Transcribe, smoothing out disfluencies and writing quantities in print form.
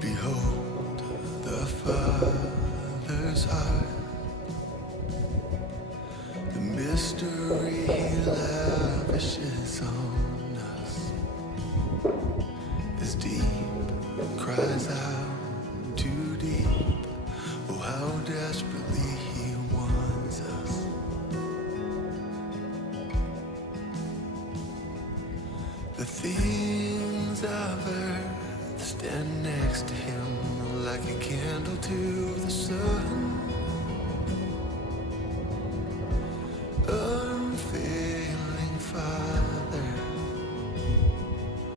Behold the Father's heart, the mystery He lavishes on us. As deep cries out too deep, oh how desperately He wants us. The things of earth stand next to Him like a candle to the sun.